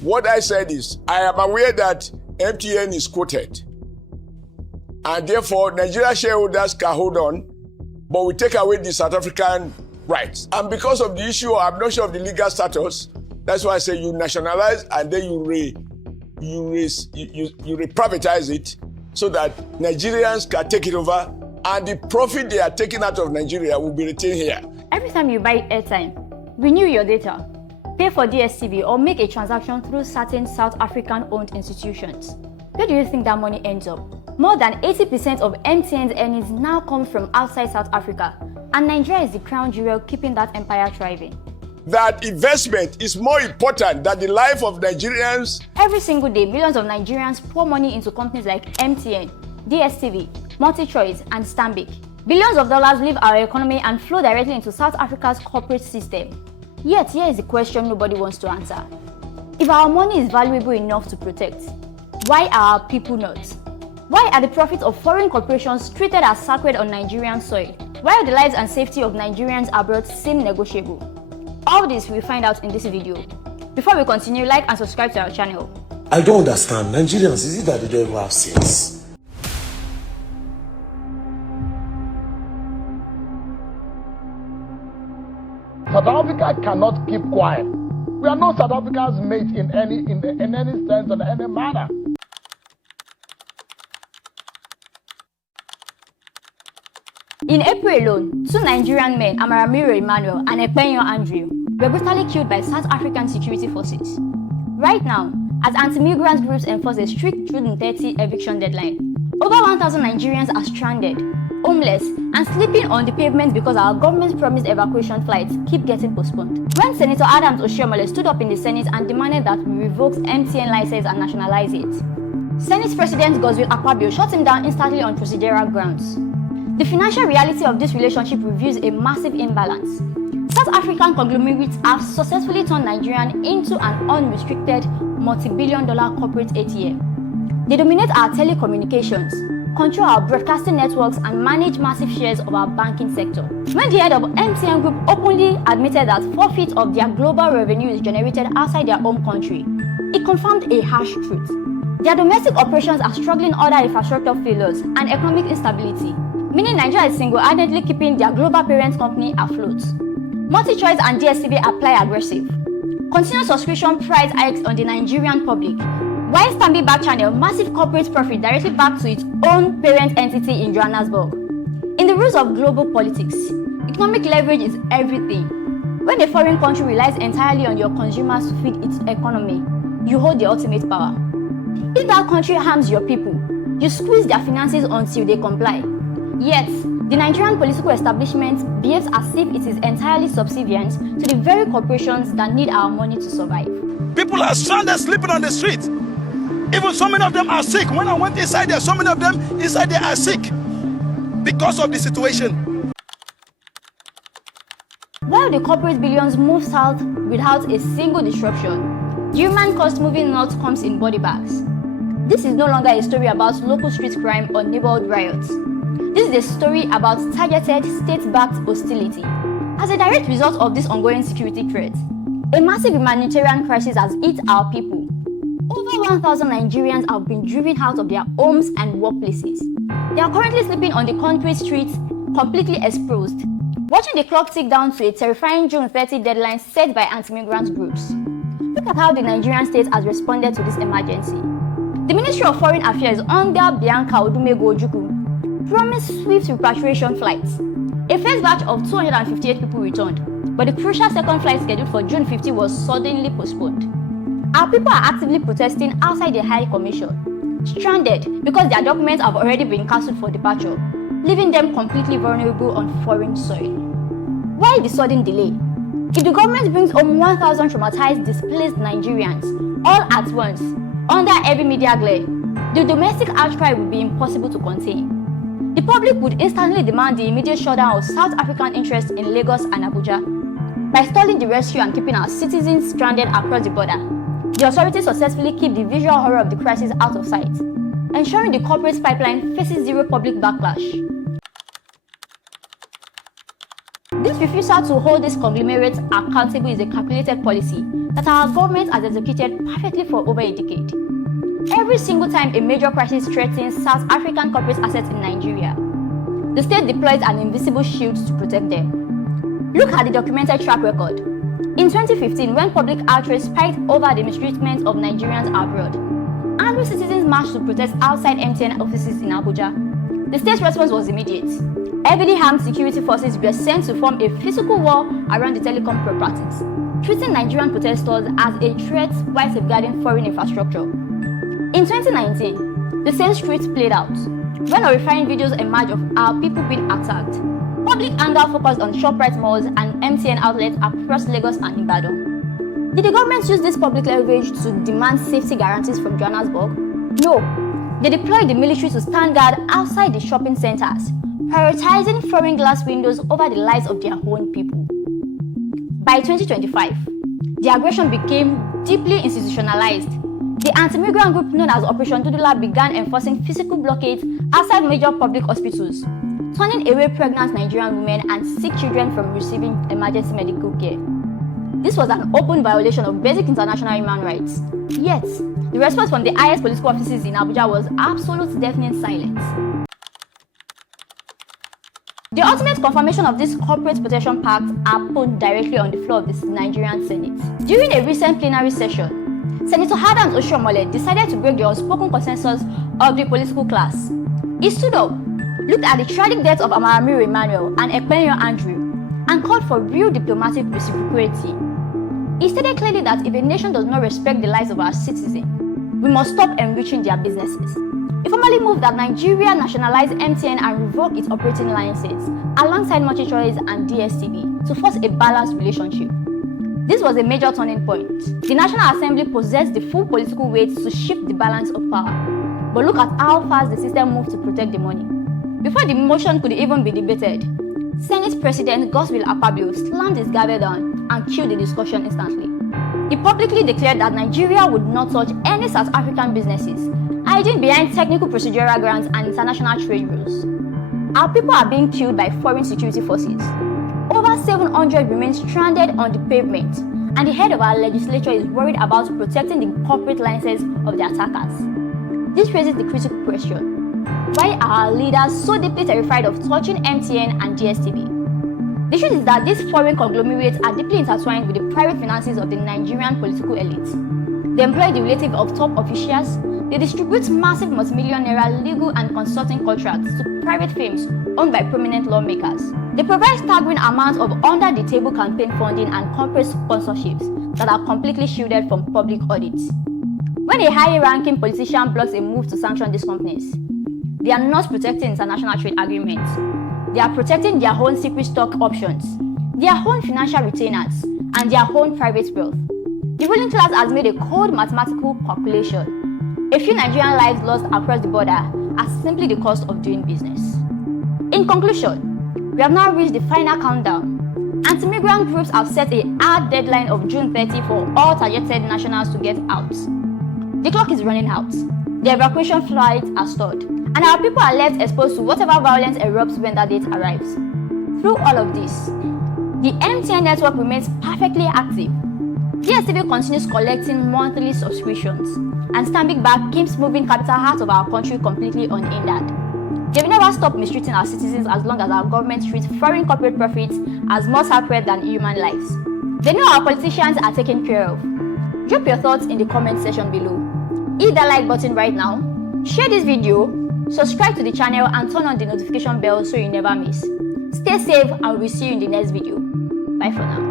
What I said is, I am aware that MTN is quoted. And therefore, Nigeria shareholders can hold on, but we take away the South African rights. And because of the issue, I'm not sure of the legal status. That's why I say you nationalize and then you privatize it so that Nigerians can take it over and the profit they are taking out of Nigeria will be retained here. Every time you buy airtime, renew your data, pay for DStv or make a transaction through certain South African-owned institutions. Where do you think that money ends up? More than 80% of MTN's earnings now come from outside South Africa, and Nigeria is the crown jewel keeping that empire thriving. That investment is more important than the life of Nigerians. Every single day, millions of Nigerians pour money into companies like MTN, DStv, MultiChoice, and Stanbic. Billions of dollars leave our economy and flow directly into South Africa's corporate system. Yet, here is the question nobody wants to answer. If our money is valuable enough to protect, why are our people not? Why are the profits of foreign corporations treated as sacred on Nigerian soil, while the lives and safety of Nigerians abroad seem negotiable? All this we'll find out in this video. Before we continue, like and subscribe to our channel. I don't understand. Nigerians, is it that they don't have sense? South Africa cannot keep quiet. We are not South Africa's mate in any sense or any manner. In April alone, two Nigerian men, Amaramiro Emmanuel and Epenyo Andrew, were brutally killed by South African security forces. Right now, as anti-migrant groups enforce a strict June 30 eviction deadline, over 1,000 Nigerians are stranded, homeless, and sleeping on the pavement because our government's promised evacuation flights keep getting postponed. When Senator Adams Oshiomhole stood up in the Senate and demanded that we revoke MTN license and nationalize it, Senate President Godswill Akpabio shut him down instantly on procedural grounds. The financial reality of this relationship reveals a massive imbalance. South African conglomerates have successfully turned Nigerian into an unrestricted multi-billion-dollar corporate ATM. They dominate our telecommunications, control our broadcasting networks, and manage massive shares of our banking sector. When the head of MTN Group openly admitted that 4/5 of their global revenue is generated outside their home country, it confirmed a harsh truth. Their domestic operations are struggling under infrastructure failures and economic instability, meaning Nigeria is single-handedly keeping their global parent company afloat. MultiChoice and DStv apply aggressive. Continuous subscription price hikes on the Nigerian public, while Stanbic back channel massive corporate profit directly back to its own parent entity in Johannesburg. In the rules of global politics, economic leverage is everything. When a foreign country relies entirely on your consumers to feed its economy, you hold the ultimate power. If that country harms your people, you squeeze their finances until they comply. Yet, the Nigerian political establishment behaves as if it is entirely subservient to the very corporations that need our money to survive. People are stranded, sleeping on the street. Even so many of them are sick. When I went inside there, so many of them inside there are sick because of the situation. While the corporate billions move south without a single disruption, the human cost moving north comes in body bags. This is no longer a story about local street crime or neighborhood riots. This is a story about targeted, state-backed hostility. As a direct result of this ongoing security threat, a massive humanitarian crisis has hit our people. Over 1,000 Nigerians have been driven out of their homes and workplaces. They are currently sleeping on the concrete streets, completely exposed, watching the clock tick down to a terrifying June 30 deadline set by anti-migrant groups. Look at how the Nigerian state has responded to this emergency. The Ministry of Foreign Affairs under Bianca Odumego Ojukwu promised swift repatriation flights. A first batch of 258 people returned, but the crucial second flight scheduled for June 50 was suddenly postponed. Our people are actively protesting outside the High Commission, stranded because their documents have already been cancelled for departure, leaving them completely vulnerable on foreign soil. Why the sudden delay? If the government brings home 1,000 traumatized, displaced Nigerians all at once, under heavy media glare, the domestic outcry would be impossible to contain. The public would instantly demand the immediate shutdown of South African interests in Lagos and Abuja. By stalling the rescue and keeping our citizens stranded across the border, the authorities successfully keep the visual horror of the crisis out of sight, ensuring the corporate pipeline faces zero public backlash. This refusal to hold these conglomerates accountable is a calculated policy that our government has executed perfectly for over a decade. Every single time a major crisis threatens South African corporate assets in Nigeria, the state deploys an invisible shield to protect them. Look at the documented track record. In 2015, when public outrage spiked over the mistreatment of Nigerians abroad, angry citizens marched to protest outside MTN offices in Abuja. The state's response was immediate. Heavily armed security forces were sent to form a physical wall around the telecom properties, treating Nigerian protesters as a threat while safeguarding foreign infrastructure. In 2019, the same script played out, when horrifying videos emerged of our people being attacked. Public anger focused on ShopRite malls and MTN outlets across Lagos and Ibadan. Did the government use this public leverage to demand safety guarantees from Johannesburg? No. They deployed the military to stand guard outside the shopping centers, prioritizing foreign glass windows over the lives of their own people. By 2025, the aggression became deeply institutionalized. The anti-migrant group known as Operation Dudula began enforcing physical blockades outside major public hospitals, turning away pregnant Nigerian women and sick children from receiving emergency medical care. This was an open violation of basic international human rights. Yet, the response from the highest political offices in Abuja was absolute deafening silence. The ultimate confirmation of this corporate protection pact happened directly on the floor of the Nigerian Senate. During a recent plenary session, Senator Adams Oshiomhole decided to break the unspoken consensus of the political class. He stood up, looked at the tragic death of Amaramiro Emmanuel and Ekpenyo Andrew, and called for real diplomatic reciprocity. He stated clearly that if a nation does not respect the lives of our citizens, we must stop enriching their businesses. He formally moved that Nigeria nationalize MTN and revoke its operating licenses alongside MultiChoice and DStv to force a balanced relationship. This was a major turning point. The National Assembly possessed the full political weight to shift the balance of power. But look at how fast the system moved to protect the money. Before the motion could even be debated, Senate President Godswill Akpabio slammed his gavel down and killed the discussion instantly. He publicly declared that Nigeria would not touch any South African businesses, hiding behind technical procedural grants and international trade rules. Our people are being killed by foreign security forces. Over 700 remain stranded on the pavement, and the head of our legislature is worried about protecting the corporate licenses of the attackers. This raises the critical question: why are our leaders so deeply terrified of touching MTN and DStv? The truth is that these foreign conglomerates are deeply intertwined with the private finances of the Nigerian political elite. They employ the relative of top officials. They distribute massive multi-million naira legal and consulting contracts to private firms owned by prominent lawmakers. They provide staggering amounts of under-the-table campaign funding and corporate sponsorships that are completely shielded from public audits. When a high-ranking politician blocks a move to sanction these companies, they are not protecting international trade agreements. They are protecting their own secret stock options, their own financial retainers, and their own private wealth. The ruling class has made a cold mathematical calculation. A few Nigerian lives lost across the border are simply the cost of doing business. In conclusion, we have now reached the final countdown. Anti-migrant groups have set a hard deadline of June 30 for all targeted nationals to get out. The clock is running out. The evacuation flights are stalled, and our people are left exposed to whatever violence erupts when that date arrives. Through all of this, the MTN network remains perfectly active. DStv continues collecting monthly subscriptions, and Stanbic Bank keeps moving capital out of our country completely unhindered. They will never stop mistreating our citizens as long as our government treats foreign corporate profits as more sacred than human lives. They know our politicians are taken care of. Drop your thoughts in the comment section below. Hit that like button right now, share this video, subscribe to the channel and turn on the notification bell so you never miss. Stay safe and we'll see you in the next video. Bye for now.